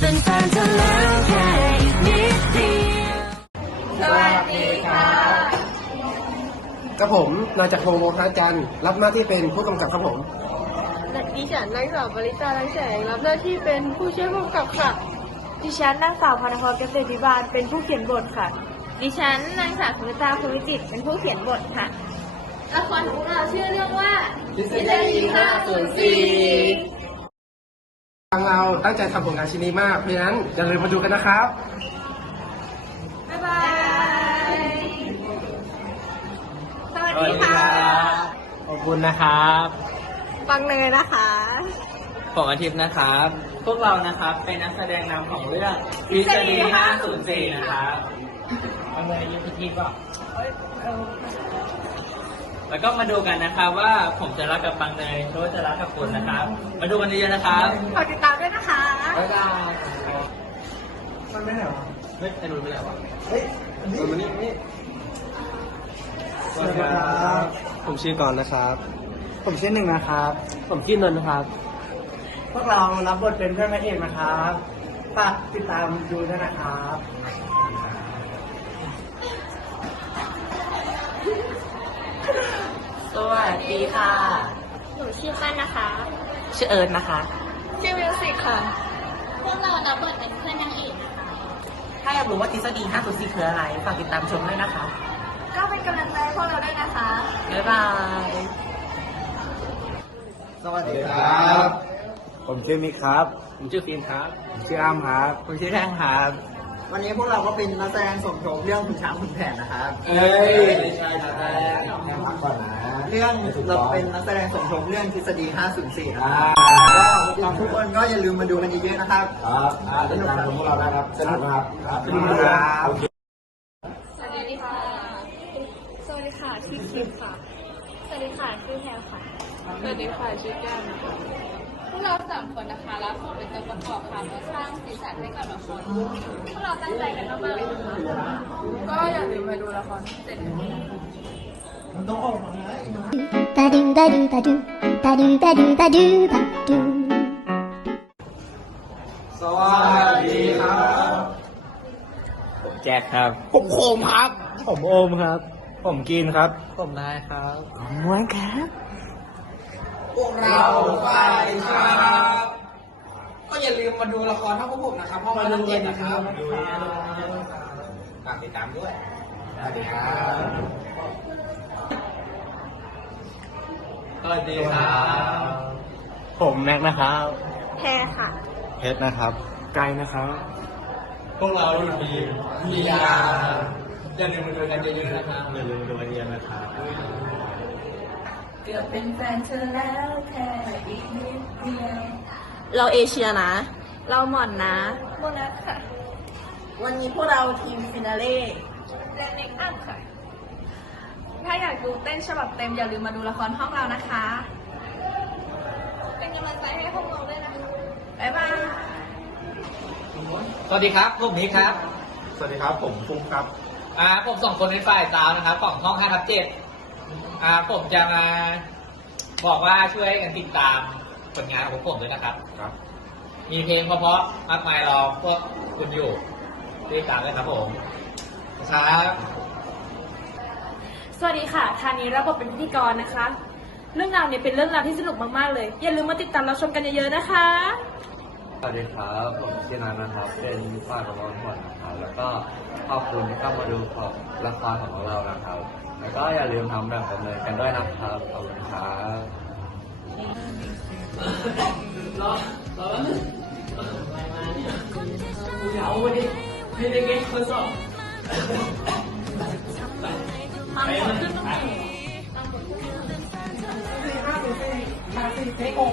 เป็นแฟนเธอแล้วแค่อีกนิดเดียวสวัสดีค่ะกับผมนายจักรพงศ์โมคาจันทร์รับหน้าที่เป็นผู้กำกับครับผม และดิฉันนางสาวบริตาลังแสงรับหน้าที่เป็นผู้ช่วยผู้กำกับค่ะ ดิฉันนางสาวพรณพรเกษตรวิบาลเป็นผู้เขียนบทค่ะ ดิฉันนางสาวคุณตาคุณวิจิตรเป็นผู้เขียนบทค่ะละครของเราชื่อเรื่องว่า ทฤษฎี504 ทางเราตั้งใจทำผลงานชิ้นนี้มาก เพราะฉะนั้นอย่าลืมมาดูกันนะครับ บ๊ายบาย สวัสดีค่ะ ขอบคุณนะครับฟังเลยนะคะ ผมอาทิตย์นะครับ พวกเรานะครับเป็นนักแสดงนำของเรื่องทฤษฎี504 นะครับเอาเลยยืนพิธีก่อน แล้วก็มาดูกันนะครับว่าผมจะรักกับปังเนยหรือว่าจะรักกับคุณนะครับ มาดูกันเยอะๆนะครับขอติดตามด้วยนะคะบ๊ายบายมันไม่ไหนวะเฮ้ยไอ้นุ่นไปไหนวะเฮ้ยมันนี่นี่สวัสดีครับผมชื่อกรณ์นะครับ ผมชื่อหนึ่งนะครับ ผมชื่อนนท์นะครับ พวกเรารับบทเป็นเพื่อนพระเอกนะครับฝากติดตามดูด้วยนะครับส วัสดีค่ะ หนูชื่อปั้นนะคะ ชื่อเอิร์นนะคะ ชื่อมิวสิกค่ะ พวกเรารับบทเป็นเพื่อนนางเอกนะคะถ้าอยากรู้ว่าทฤษฎี504คืออะไร ฝากติดตามชมด้วยนะคะ ก็เป็นกำลังใจให้พวกเราด้วยนะคะ บ๊ายบาย สวัสดีครับ ผมชื่อมิกครับ ผมชื่อฟิล์มครับ ผมชื่ออ้ํครับผมชื่อแท่งครับ วันนี้พวกเราก็เป็นนักแสดงสมทบเรื่องคุณช้างคุณแผนนะครับ เอ้ยใช่ครับแค่พักก่อนนะ เรื่องเราเป็นนักแสดงสมทบเรื่องทฤษฎี 504นะอ่าก็ทุกคนก็อย่าลืมมาดูกันเยอะๆนะครับ ครับอ่าติดตามชมพวกเราได้ครับสนุกครับครับสนุกครับโอเคสวัสดีค่ะ สวัสดีค่ะชื่อคิมค่ะ สวัสดีค่ะชื่อแพลค่ะ สวัสดีค่ะชื่อแก้มนะคะพวกเราสามคนนะคะรับบทเป็นตัวประกอบค่ะเพื่อสร้างสีสันให้กับละครพวกเราตั้งใจกันมากๆเลยนะคะก็อย่าลืมมาดูละครเสร็จนะคะ ba do ba do ba สวัสดีครับ ผมแจ็คครับ ผมโคมครับ ผมโอมครับ ผมกินครับ ผมนายครับม้วนครับพวกเราฝ่ายชาก็อย่าลืมมาดูละครทั้งพวกผมนะครับห้องวันเย็นนะครับฝากติดตามด้วยสวัสดีครับ สวัสดีครับ ผมแม็กนะครับแพรค่ะ เพชรนะครับ ไกลนะครับ พวกเราอยู่ทีมลีลาอย่าลืมมาดูกันเยอะๆนะครับอย่าลืมมาดูกันเยอะๆนะครับเกือบเป็นแฟนเธอแล้วแค่อีกนิดเดียวเราเอเชียนะ เราหม่อนนะโบนัสค่ะ วันนี้พวกเราทีมฟินาเล่และเมคอัพค่ะ ถ้าอยากดูเต้นฉบับเต็มอย่าลืมมาดูละครห้องเรานะคะ เป็นกำลังใจให้พวกเราด้วยนะคะบ๊ายบาย สวัสดีครับผมนิกครับสวัสดีครับ ผมฟุ้งครับ อ่าผมสองคนเป็นฝ่ายสาวนะครับของห้อง5ทับ7อ่าผมจะมาบอกว่าช่วยกันติดตามผลงานของผมด้วยนะครับ ครับ มีเพลงเพราะๆมากมายรอพวกคุณอยู่ติดตามด้วยครับผมครับ สวัสดีค่ะทานี้รับบทเป็นพิธีกรนะคะ เรื่องราวเนี่ยเป็นเรื่องราวที่สนุกมากๆเลย อย่าลืมมาติดตามรับชมกันเยอะๆนะคะ สวัสดีครับผมชื่อนันนะครับ เป็นฝ่ายของเราทั้งหมดนะครับแล้วก็ขอบคุณที่เข้ามาดูของละครของเรานะครับ แล้วก็อย่าลืมทำแบบดำเนินกันด้วยนะครับขอบคุณครับเบางคนขึ้นตรงนี้บางคขึ้นสี่ห้าสี่สี่ห้าสี่สี่หก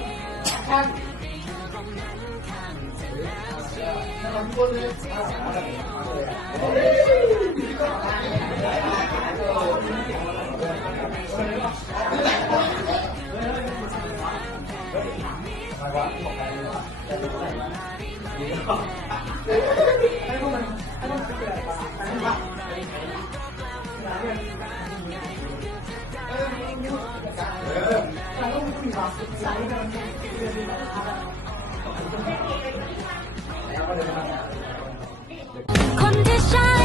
ท่าอบคุ คนที่ใช่